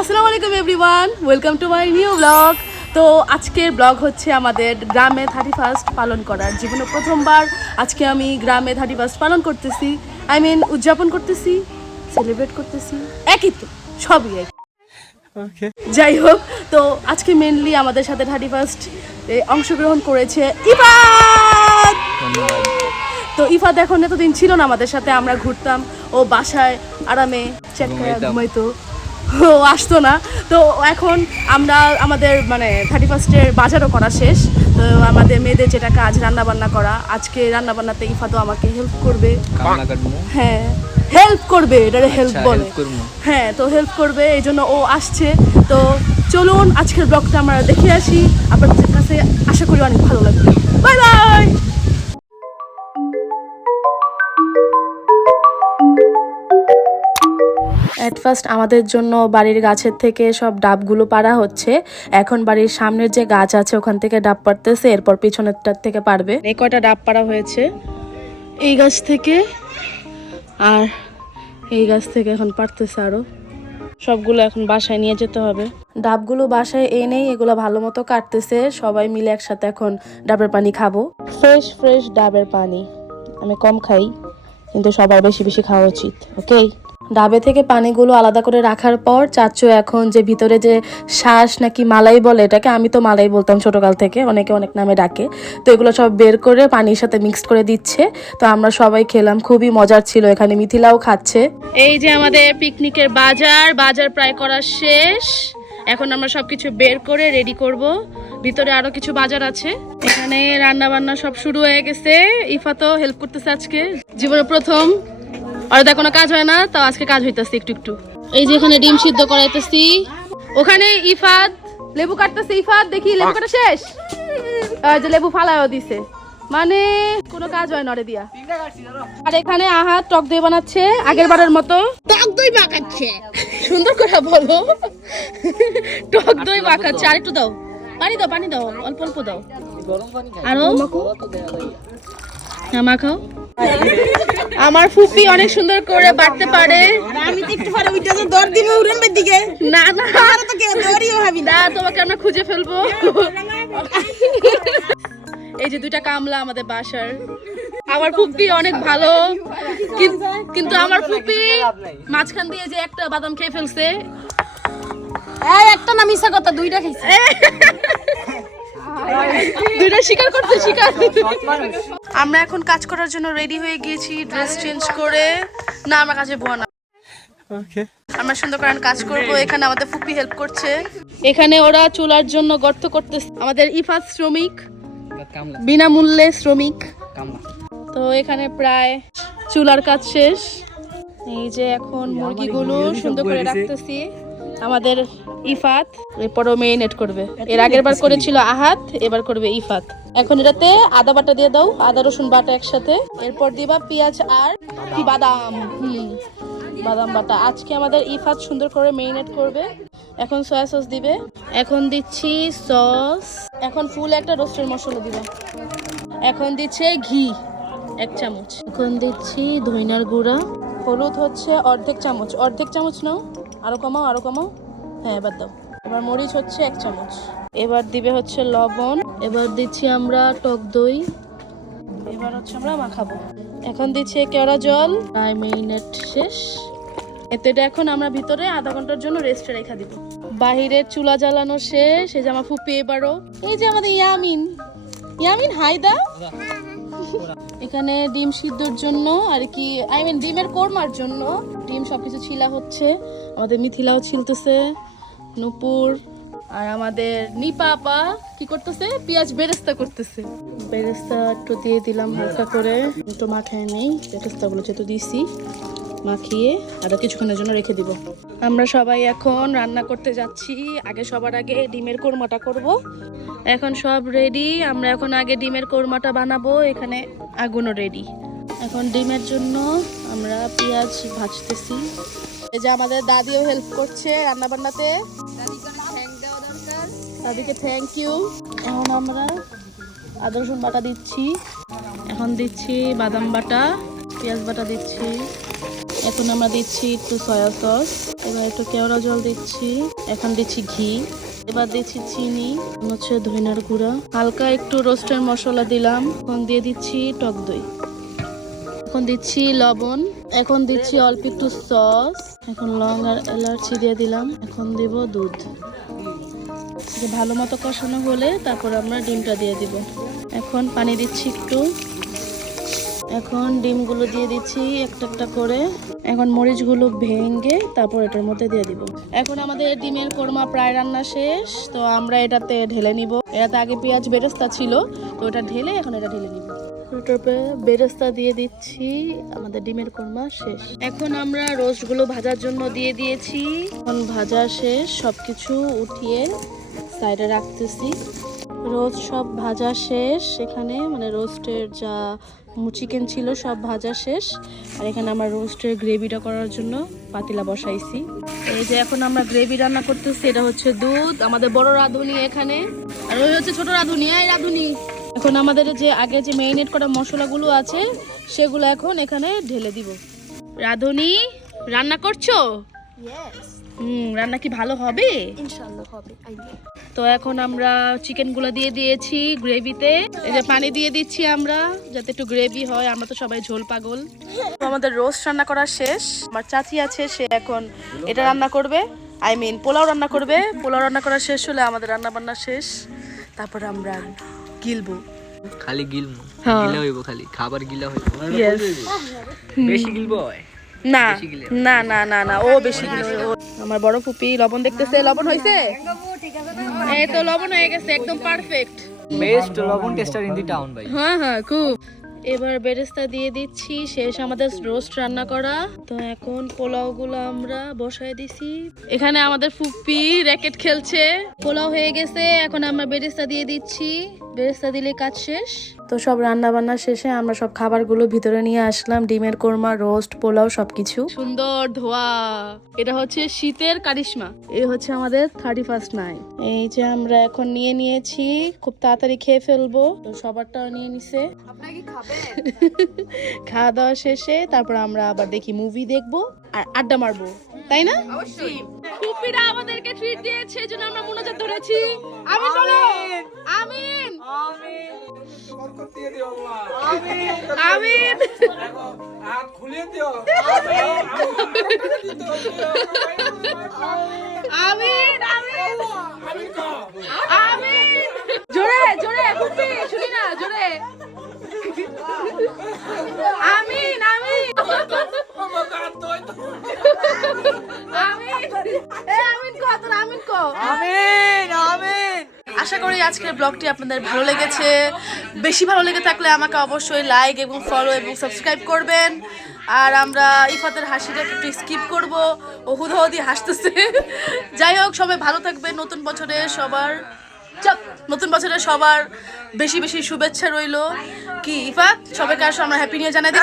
আসসালামু আলাইকুম everyone, welcome to my new blog. তো আজকের ব্লগ হচ্ছে আমাদের গ্রামে 31st পালন করার। জীবনে প্রথমবার আজকে আমি গ্রামে 31st পালন করতেছি, উদযাপন করতেছি, সেলিব্রেট করতেছি, একই তো, সবই এক। যাই হোক, তো আজকে মেনলি আমাদের সাথে 31st অংশগ্রহণ করেছে ইফাত। তো ইফাত এখন এতদিন ছিল না আমাদের সাথে, আমরা ঘুরতাম, ও বাসায় আরামে ঘুমাইতো, ও আসতো না। তো এখন আমরা আমাদের 31st বাজারও করা শেষ। তো আমাদের মেয়েদের যেটা কাজ রান্নাবান্না করা, আজকে রান্নাবান্নাতে ইফাতও আমাকে হেল্প করবে। হ্যাঁ, হেল্প করবে, এটারে হেল্প বলে। হ্যাঁ, তো হেল্প করবে, এই জন্য ও আসছে। তো চলুন আজকের ব্লগটা আমরা দেখে আসি, আপনাদের কাছে আশা করি অনেক ভালো লাগবে। Bye bye. অ্যাট ফার্স্ট আমাদের জন্য বাড়ির গাছের থেকে সব ডাবগুলো পাড়া হচ্ছে। এখন বাড়ির সামনের যে গাছ আছে ওখান থেকে ডাব পাড়তেছে, এরপর পিছনেরটার থেকে পারবে। এই কয়টা ডাব পাড়া হয়েছে এই গাছ থেকে, আর এই গাছ থেকে এখন পারতেছে আরো। সবগুলো এখন বাসায় নিয়ে যেতে হবে। ডাবগুলো বাসায় এনেই এগুলো ভালো মতো কাটতেছে, সবাই মিলে একসাথে এখন ডাবের পানি খাবো। ফ্রেশ ফ্রেশ ডাবের পানি। আমি কম খাই, কিন্তু সবার বেশি বেশি খাওয়া উচিত, ওকে? ডাবে থেকে পানিগুলো আলাদা করে রাখার পর চাচু এখন যে ভিতরে যে শ্বাস নাকি মালাই বলে, এটাকে আমি তো মালাই বলতাম ছোটকাল থেকে, অনেকে অনেক নামে ডাকে। তো এগুলো সব বের করে পানির সাথে মিক্সড করে দিচ্ছে। তো আমরা সবাই খেলাম, খুবই মজার ছিল। এখানে মিথিলাও খাচ্ছে। এই যে আমাদের পিকনিকের বাজার প্রায় করা শেষ। এখন আমরা সবকিছু বের করে রেডি করব। ভিতরে আরো কিছু বাজার আছে। এখানে রান্না বান্না সব শুরু হয়ে গেছে। ইফাতও হেল্প করতেছে আজকে, জীবনে প্রথম। আর দা কোনো কাজ হয় না, তাও আজকে কাজ হইতেছে একটু একটু। এই যে এখানে ডিম সিদ্ধ করাইতেছি, ওখানে ইফাত লেবু কাটতেছে। ইফাত দেখি লেবু কাটা শেষ, যে লেবু ফালায়ও দিছে, মানে কোনো কাজ হয় না রে দিয়া। আর এখানে আহাত টক দই বানাচ্ছে আগের বারের মতো। টক দই মাখাচ্ছে, সুন্দর করে বলো। টক দই মাখাচ্ছে। আর একটু দাও, পানি দাও, অল্প অল্প দাও। আরো মাখাও। আমার ফুপি অনেক সুন্দর করে বাটতে পারে। আমি তো একটু পরে উঠে দৌড় দিব উড়ানের দিকে। না না, তো কেউ দৌড়িও ভাবি না, তোমাকে আমরা খুঁজে ফেলবো। এই যে দুইটা কামলা আমাদের বাসার। আমার ফুপি অনেক ভালো, কিন্তু আমার ফুপি মাঝখান দিয়ে যে একটা বাদাম খেয়ে ফেলছে। এই একটা না মিছা কথা, দুইটা খাইছে। দুইটা স্বীকার করতে স্বীকার। আমরা এখন কাজ করার জন্য রেডি হয়ে গিয়েছি, ড্রেস চেঞ্জ করে। না, আমরা কাজে বোয়া না, আমরা সুন্দর করে কাজ করব। এখানে আমাদের ফুপি হেল্প করছে। এখানে ওরা চুলার জন্য গর্ত করতেছে। আমাদের ইফাত শ্রমিক, বিনামূল্যে শ্রমিক। তো এখানে প্রায় চুলার কাজ শেষ। এই যে এখন মুরগিগুলো সুন্দর করে রাখতেছি আমাদের ইফাত, এরপরও মেরিনেট করবে। এর আগের বার করেছিল আহাত, এবার করবে ইফাত। এখন এটাতে আদা বাটা দিয়ে দাও, আদা রসুন বাটা একসাথে। এরপর দিবা পেঁয়াজ আর কি বাদাম, বাদাম বাটা। আজকে আমাদের ইফাত সুন্দর করে মেরিনেট করবে। এখন সয়া সস দিবে। এখন দিচ্ছি সস। এখন ফুল একটা রোস্টের মশলা দিবে। এখন দিচ্ছে ঘি 1 চামচ। এখন দিচ্ছি ধইনার গুঁড়া। হলুদ হচ্ছে অর্ধেক চামচ নাও, আরো কমাও। হ্যাঁ, এবার দাও। এবার মরিচ হচ্ছে 1 চামচ। এবার দিবে হচ্ছে লবণ। এবার দিচ্ছি আমরা টক দই। এবার হচ্ছে আমরা মাখাবো। এখন দিচ্ছি কেওড়া জল। প্রায় মিনিট শেষ। এটা এখন আমরা ভিতরে আধা ঘন্টার জন্য রেস্টে রেখে দিব। বাহিরের চুলা জ্বালানো শেষ। এই যে আমার ফুপি এবারও। এই যে আমাদের ইয়ামিন হায়দা। এখানে ডিম সিদ্ধর জন্য আর কি, ডিমের কোরমার জন্য ডিম সবকিছু ছিলা হচ্ছে। আমাদের মিথিলাও ছিলতেছে, নূপুর। আর আমাদের নিপা আপা কি করতেছে, পেঁয়াজ বেরেস্তা করতেছে। বেরেস্তা একটু দিয়ে দিলাম হালকা করে, একটু মাখায় নেই। বেরেস্তাগুলো যেহেতু দিয়েছি, মাখিয়ে আরো কিছুক্ষণের জন্য রেখে দিব। আমরা সবাই এখন রান্না করতে যাচ্ছি। সবার আগে ডিমের কোরমাটা করব। এখন সব রেডি, আমরা এখন আগে ডিমের কোরমাটা বানাবো। এখানে আগুনও রেডি। এখন ডিমের জন্য আমরা পেঁয়াজ ভাজতেছি। এই যে আমাদের দাদিও হেল্প করছে রান্না বান্নাতে, দাদিকে থ্যাংক ইউ। এখন আমরা আদা রসুন বাটা দিচ্ছি। এখন দিচ্ছি বাদাম বাটা, পেঁয়াজ বাটা দিচ্ছি। এখন আমরা দিচ্ছি একটু সয়া সস, এবার একটু কেওড়া জল দিচ্ছি, এখন দিচ্ছি ঘি, এবার দিচ্ছি চিনি, হচ্ছে ধনিয়ার গুঁড়া, হালকা একটু রোস্টের মশলা দিলাম, এখন দিয়ে দিচ্ছি টক দই, এখন দিচ্ছি লবণ, এখন দিচ্ছি অল্প একটু সস, এখন লং আর এলাচি দিয়ে দিলাম, এখন দিব দুধ। ভালো মতো কষানো হলে তারপর আমরা ডিমটা দিয়ে দিব। এখন পানি দিচ্ছি একটু, এখন ডিমগুলো দিয়ে দিচ্ছি একটা একটা করে, এখন মরিচগুলো ভেঙে তারপর এটার মধ্যে দিয়ে দিব। এখন আমাদের ডিমের কোরমা প্রায় রান্না শেষ, তো আমরা এটাতে ঢেলে নিব। এটাতে আগে পেঁয়াজ বেরেস্তা ছিল, তো ওটা ঢেলে এখন এটা ঢেলে নিব। বেরেস্তা দিয়ে দিচ্ছি, আমাদের ডিমের কোরমা শেষ। এখন আমরা রোস্টগুলো ভাজার জন্য দিয়ে দিয়েছি, এখন ভাজা শেষ, সবকিছু উঠিয়ে সাইডে রাখতেছি। রোস্ট সব ভাজা শেষ, এখানে মানে রোস্টের যা চিকেন ছিল সব ভাজা শেষ, আর এখানে আমরা রোস্টের গ্রেভিটা করার জন্য পাতিলা বসাইছি। এই যে এখন আমরা গ্রেভি রান্না করতেছি, এটা হচ্ছে দুধ, আমাদের বড় রাঁধুনি এখানে, আর ওই হচ্ছে ছোট রাঁধুনি। এই রাঁধুনি, এখন আমাদের যে আগে যে মেরিনেট করা মশলাগুলো আছে সেগুলো এখন এখানে ঢেলে দিব। রাঁধুনি রান্না করছো? রান্না কি ভালো হবে? ইনশাআল্লাহ হবে। তো এখন আমরা চিকেনগুলো দিয়ে দিয়েছি গ্রেভিতে, এই যে পানি দিয়ে দিচ্ছি আমরা যাতে একটু গ্রেভি হয়, আমরা তো সবাই ঝোল পাগল। তো আমাদের রোস্ট রান্না করা শেষ, আমার চাচি আছে সে এখন এটা রান্না করবে, পোলাও রান্না করবে। পোলাও রান্না করা শেষ হলে আমাদের রান্না বান্না শেষ, তারপরে আমরা গিলবো, খালি গিলমু, হ্যাঁ। গিলা হইব, খালি খাবার গিলা হইব, Yes. বেশি গিলব হয় না না না না না, ও বেশি গিলবে। আমার বড় ফুপি লবণ দেখতেছে, লবণ হয়েছে? এই তো লবণ হয়ে গেছে, একদম পারফেক্ট। বেস্ট লবণ টেস্টার ইন দি টাউন ভাই। হ্যাঁ হ্যাঁ খুব। এবার বেরেস্তা দিয়ে দিচ্ছি, শেষ আমাদের রোস্ট রান্না করা। তো এখন পোলাও গুলো আমরা বসায় দিছি, এখানে আমাদের ফুপি র্যাকেট খেলছে। পোলাও হয়ে গেছে, এখন আমরা বেরেস্তা দিয়ে দিচ্ছি, বেরেস্তা দিলে কাজ শেষ। তো সব রান্না বান্না শেষে আমরা সব খাবারগুলো ভিতরে নিয়ে আসলাম, ডিমের কোরমা, রোস্ট, পোলাও সবকিছু। সুন্দর ধোয়া, এটা হচ্ছে শীতের কারিশমা। এই হচ্ছে আমাদের 31st নাইট। এই যে আমরা এখন নিয়ে নিয়েছি, খুব তাড়াতাড়ি খেয়ে ফেলবো। তো সবারটাও নিয়ে নিছে। খাওয়া দাওয়া শেষে তারপর আমরা আবার দেখি মুভি দেখবো আর আড্ডা মারবো, তাই না? ফুপিরা আমাদেরকে ট্রিট দিয়েছে, এজন্য আমরা মুনাজাত ধরেছি। আমিন বলো, আমিন আমিন আমিন। হাত খুলে দিও, আমিন আমিন আমিন। জোরে জোরে ফুপি, শুনি না, জোরে আমিন আমিন আমিন। এ আমিন কো, তোর আমিন কো। আমিন আমিন। আশা করি আজকের ব্লগটি আপনাদের ভালো লেগেছে। বেশি ভালো লেগে থাকলে আমাকে অবশ্যই লাইক এবং ফলো এবং সাবস্ক্রাইব করবেন। আর আমরা ইফাতের হাসিটাকে একটু স্কিপ করবো, ও হুদহদি হাসতেছে। যাই হোক, সবাই ভালো থাকবেন। নতুন বছরে সবার বেশি বেশি শুভেচ্ছা রইলো। কি ইফাত, সবাইকে আসলে আমরা হ্যাপি নিউ ইয়ার জানাই দিই।